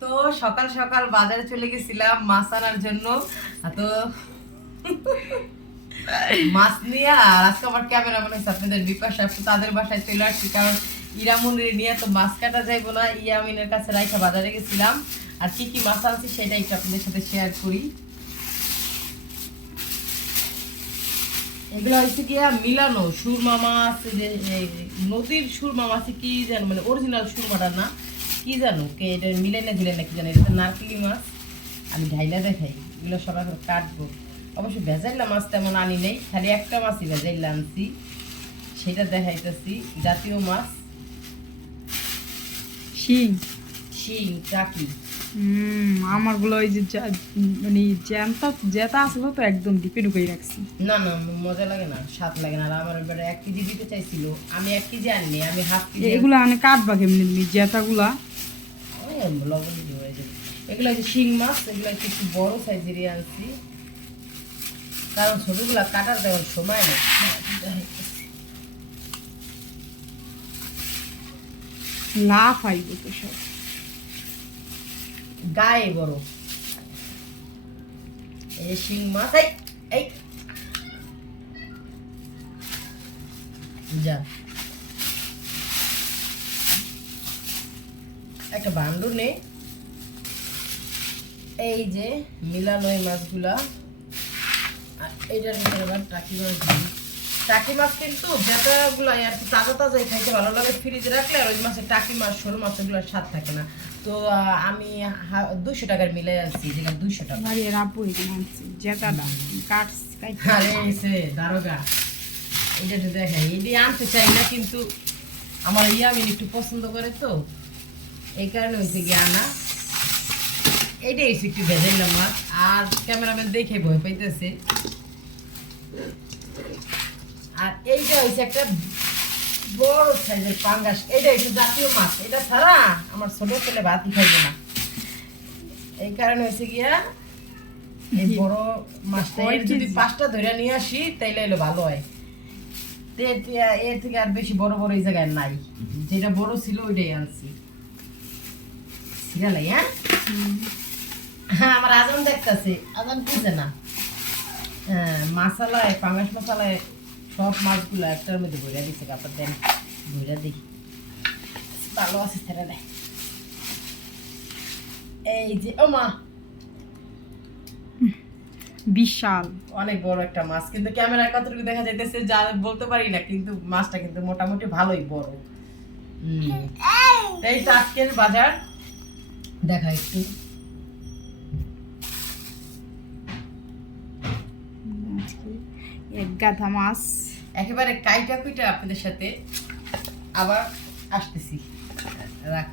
তো সকাল সকাল বাজারে চলে গেছিলাম মাছ আনার জন্য। তো মাছ নিয়ে আর আজকে আমার ক্যামেরা মনে আপনাদের বিকাশ আপু তাদের বাসায় চলে আসছি, কারণ ইরামুনের নিয়ে তো মাছ কাটা যাইব না, ইয়ামিনের কাছে রাইখা বাজারে গেছিলাম। আর কি কি মাছ আনছি সেটা একটু আপনাদের সাথে শেয়ার করি। এগুলো হচ্ছে গিয়া মিলানো সুরমা মাছ যে নদীর সুরমা মাছ, কি জানো মানে অরিজিনাল সুরমাটা না কি জানো? কে এটা মিলে না দিলে না কি জানো? এটা নারকেলি মাছ। আমি ঢাইলা দেখাই। এগুলো সবাই কাটবো। অবশ্য ভেজাইলা মাছ তেমন আনি নেই। খালি একটা মাছই ভেজাইলা আনছি। সেটা দেখাইতেছি। জাতীয় মাছ। শিং। শিং চাকি। আমারগুলো ওই যে মানে জ্যামটা যেটা আসলো তো একদম ডিপে ঢুকাই রাখছি। না না মজা লাগে না। স্বাদ লাগে না। আর আমার এবারে এক কেজি দিতে চাইছিল। আমি এক কেজি আনিনি আমি হাফ কেজি এগুলো মানে কাটবা কেমনি? জেতাগুলা লবণ দিয়ে হয়ে যাবে। এগুলো হচ্ছে শিং মাছ এগুলো হচ্ছে একটু বড় সাইজেরই আনছি। কারণ ছোটগুলা কাটার তেমন সময় নেই। লাভ আইব তো সব গায়ে বড়। এই শিং মাছ এই এই। যা। একটা বান্ডু নে। এই যে মিলানো এই মাছগুলা। আর এইটার ভিতরে আবার টাকি মাছ দিই। টাকি মাছ কিন্তু যেটাগুলো আর কি তাজা তাজাই খাইতে ভালো লাগে ফ্রিজে রাখলে আর ওই মাছের টাকি মাছ সরু মাছ ওগুলোর স্বাদ থাকে না। তো আমি দুশো টাকার মিলাই আনছি যেটা দুশো টাকা। কাটস আরে এসে দারোগা। এটা তো দেখাই। এটি আনতে চাই না কিন্তু আমার ইয়ামিন একটু পছন্দ করে তো। এই কারণে হয়েছে গিয়ে আনা এইটাই এসে একটু ভেজাইলাম মাছ আর ক্যামেরাম্যান দেখে ভয় পাইতেছে। আর এইটা হয়েছে একটা বড় সাইজের পাঙ্গাস। এইটা হচ্ছে জাতীয় মাছ। এটা ছাড়া আমার ছোট ছেলে ভাতই খাইবে না। এই কারণে হয়েছে গিয়া এই বড় মাছটা এর যদি পাঁচটা ধরে নিয়ে আসি তাইলে এলো ভালো হয়। তো এর থেকে- এর থেকে আর বেশি বড় বড় এই জায়গায় নাই। যেটা বড় ছিল ওইটাই আনছি। হ্যাঁ আমার আজান দেখতেছে। আজান বুঝে না। হ্যাঁ মশালায় সব মাছগুলো একটার মধ্যে ভরে দিচ্ছে কাপড় দেন ভরে দিই। ভালো আছে ছেড়ে দেয় এই যে ও মা। বিশাল। অনেক বড় একটা মাছ কিন্তু ক্যামেরায় কতটুকু দেখা যাইতেছে যা বলতে পারি না কিন্তু মাছটা কিন্তু মোটামুটি ভালোই বড়। হুম। তাই তো আজকের বাজার। দেখা একটু। এক গাধা মাছ। একেবারে কাইটা কুইটা আপনাদের সাথে আবার আসতেছি। রাখ।